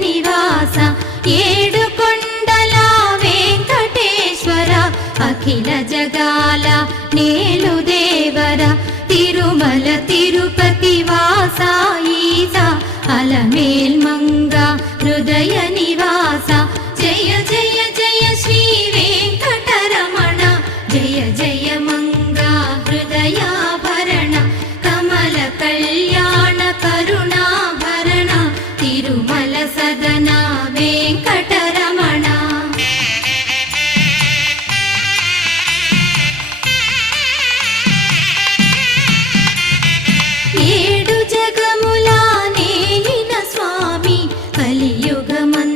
నివాస ఏడుకొండల వెంకటేశ్వర అఖిల జగాల నేలు దేవర తిరుమల తిరుపతి వాస ఈస అలమేల్ మంగ హృదయ నివాస జయ జయ జయ శ్రీ వెంకటరమణ జయ జయ మంగ హృదయాభరణ కమల కళ్యాణ కరుణాభరణ తిరుమల సదన వెంకటరమణ. ఏడు జగముల నేలిన స్వామి కలియుగమందు